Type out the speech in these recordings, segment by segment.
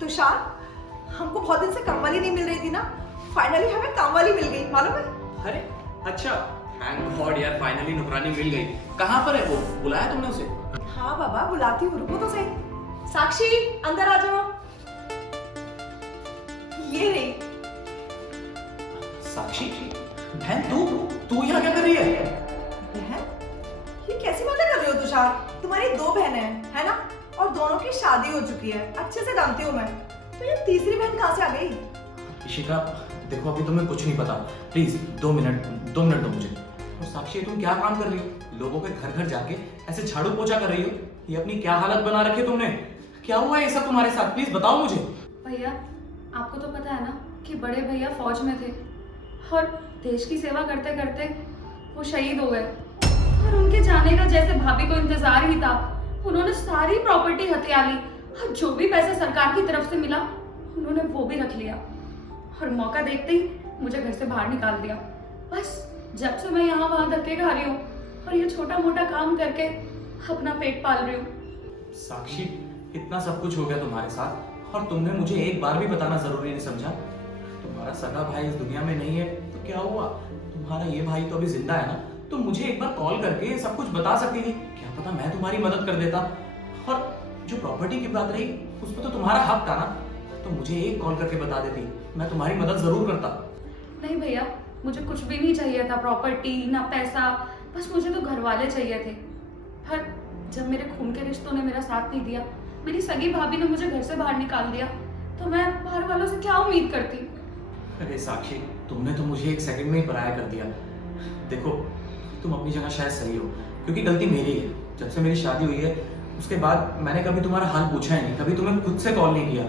तुषार, हमको बहुत दिन से काम वाली नहीं मिल रही थी ना, फाइनली हमें काम वाली मिल गई, मालूम है? अरे अच्छा, थैंक गॉड यार, फाइनली नौकरानी मिल गई। कहाँ पर है वो? बुलाया तुमने उसे? हाँ बाबा, बुलाती हूँ, रुको तो सही। साक्षी, अंदर आ जाओ। ये रही। साक्षी, बहन तू यहाँ क्या कर रही है? बहन? ये कैसी बातें कर रहे हो तुषार? तुम्हारी दो बहनें हैं, है ना? और दोनों की शादी हो चुकी है, अच्छे से जानती हूँ मैं। तो ये तीसरी बहन कहाँ से आ गई? इशिका, देखो अभी तुम्हें कुछ नहीं पता, प्लीज 2 मिनट दो मुझे। और साक्षी, तुम क्या काम कर रही हो? लोगों के घर घर जाके ऐसे झाड़ू पोछा कर रही हो? ये अपनी क्या हालत बना रखी है तुमने? क्या हुआ है ये सब तुम्हारे साथ? प्लीज बताओ मुझे। भैया, आपको तो पता है ना कि बड़े भैया फौज में थे और देश की सेवा करते करते वो शहीद हो गए। और उनके जाने का जैसे भाभी को इंतजार ही था, उन्होंने सारी प्रॉपर्टी हथिया ली और जो भी पैसा सरकार की तरफ से मिला उन्होंने वो भी रख लिया। और मौका देखते ही मुझे घर से बाहर निकाल दिया। बस जब से मैं यहाँ वहाँ धक्के खा रही हूँ और ये छोटा मोटा काम करके अपना पेट पाल रही हूँ। साक्षी, इतना सब कुछ हो गया तुम्हारे साथ और तुमने मुझे एक बार भी बताना जरूरी नहीं समझा? तुम्हारा सगा भाई इस दुनिया में नहीं है तो क्या हुआ? तुम्हारा ये भाई तो अभी जिंदा है ना, तो मुझे एक बार कॉल करके सब कुछ बता सकती थी। क्या पता मैं तुम्हारी मदद कर देता। और जो प्रॉपर्टी की बात रही, उसमें तो तुम्हारा हक था ना, तो मुझे एक कॉल करके बता देती, मैं तुम्हारी मदद जरूर करता। नहीं भैया, मुझे कुछ भी नहीं चाहिए था, प्रॉपर्टी ना पैसा, बस मुझे तो घर वाले चाहिए थे। पर जब मेरे खून के रिश्तों ने मेरा साथ नहीं दिया, मेरी सगी भाभी ने मुझे घर से बाहर निकाल दिया, तो मैं बाहर वालों से क्या उम्मीद करती? अरे साक्षी, तुमने तो मुझे एक सेकंड में ही पराया कर दिया। देखो, तुम अपनी जगह शायद सही हो, क्योंकि गलती मेरी है। जब से मेरी शादी हुई है उसके बाद मैंने कभी तुम्हारा हाल पूछा ही नहीं, कभी तुम्हें खुद से कॉल नहीं किया।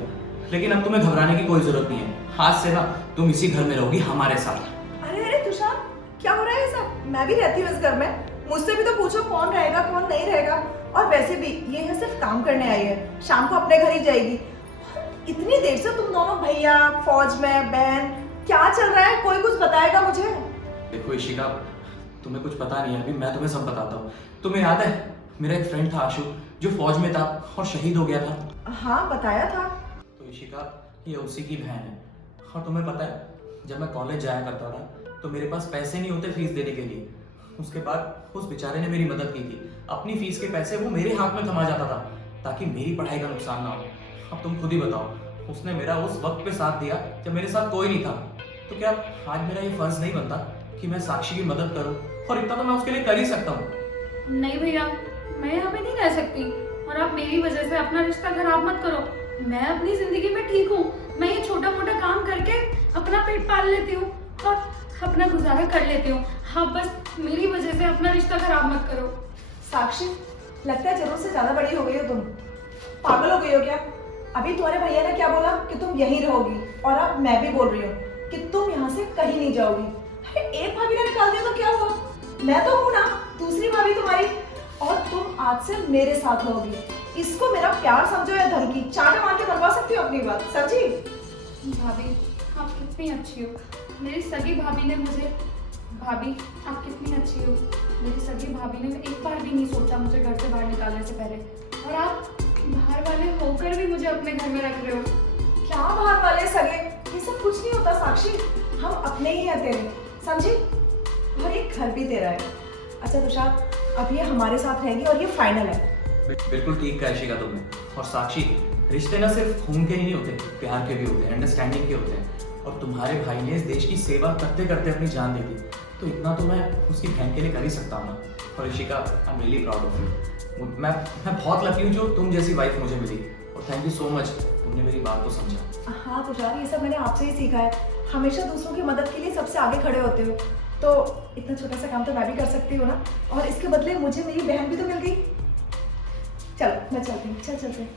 लेकिन अब तुम्हें घबराने की कोई जरूरत नहीं है। आज से ना तुम इसी घर में रहोगी हमारे साथ। अरे तुषार, क्या हो रहा है सब? मैं भी रहती हूँ इस घर में, मुझसे भी तो पूछो कौन रहेगा कौन नहीं रहेगा। और वैसे भी ये यहाँ सिर्फ काम करने आई है, शाम को अपने घर ही जाएगी। इतनी देर से तुम दोनों भैया फौज में, बहन, क्या चल रहा है? कोई कुछ बताएगा मुझे? देखो इशिका, तुम्हें कुछ पता नहीं है, अभी मैं तुम्हें सब बताता हूँ। तुम्हें याद है मेरा एक फ्रेंड था आशु, जो फौज में था और शहीद हो गया था? हाँ, बताया था। तो इशिका, ये उसी की बहन है। और तुम्हें पता है, जब मैं कॉलेज जाया करता था तो मेरे पास पैसे नहीं होते फीस देने के लिए। उसके बाद उस बेचारे ने मेरी मदद की थी। अपनी फीस के पैसे वो मेरे हाथ में थमा जाता था ताकि मेरी पढ़ाई का नुकसान ना हो। अब तुम खुद ही बताओ, उसने मेरा उस वक्त पे साथ दिया जब मेरे साथ कोई नहीं था। तो क्या आज मेरा ये फर्ज नहीं बनता कि मैं साक्षी की मदद करूं? और इतना तो मैं उसके लिए कर ही सकता हूँ। नहीं भैया, मैं यहाँ पे नहीं रह सकती और आप मेरी वजह से अपना रिश्ता खराब मत करो। मैं अपनी जिंदगी में ठीक हूँ, मैं ये छोटा मोटा काम करके अपना पेट पाल लेती हूँ और अपना गुजारा कर लेती हूँ। हाँ, बस मेरी वजह से अपना रिश्ता खराब मत करो। साक्षी, लगता है जरूरत से ज्यादा बड़ी हो गई हो तुम। पागल हो गई हो क्या? अभी तुम्हारे भैया ने क्या बोला कि तुम यहीं रहोगी, और अब मैं भी बोल रही हूँ कि तुम यहाँ से कहीं नहीं जाओगी। अरे एक भाभी ने निकाल दिया तो क्या हुआ? मैं तो हूँ ना, दूसरी भाभी तुम्हारी, और तुम आज से मेरे साथ रहोगी। इसको मेरा प्यार समझो या धमकी? चाटा मार के बनवा सकती हो अपनी बात, समझी? भाभी, आप कितनी अच्छी हो। मेरी सगी भाभी ने मुझे, भाभी आप कितनी अच्छी हो। मेरी सगी भाभी ने एक बार भी नहीं सोचा मुझे घर से बाहर निकालने से पहले, और आप बाहर वाले होकर भी मुझे अपने घर में रख रहे हो। क्या बाहर वाले सगे? ये सब कुछ नहीं होता साक्षी, हम अपने ही हैं तेरे, समझी? और ये घर भी तेरा है। अच्छा तुषार, अब ये हमारे साथ रहेगी और ये फाइनल है। बिल्कुल ठीक कहा इशिका तुमने। और साक्षी, रिश्ते ना सिर्फ खून के ही नहीं होते, प्यार के भी होते हैं, अंडरस्टैंडिंग के होते हैं। और तुम्हारे भाई ने इस देश की सेवा करते करते अपनी जान दे दी, तो इतना तो मैं उसकी बहन के लिए कर ही सकता हूँ ना। और Ishika, I am really proud of you. मैं बहुत लकी हूँ जो तुम जैसी वाइफ मुझे मिली। और थैंक यू सो मच, तुमने मेरी बात को समझा। हाँ तुषार, ये सब मैंने आपसे ही सीखा है। हमेशा दूसरों की मदद के लिए सबसे आगे खड़े होते हो। तो इतना छोटा सा काम तो मैं भी कर सकती हूँ ना, और इसके बदले मुझे मेरी बहन भी तो मिल गई। चलो मैं चलती हूँ, चलते हैं।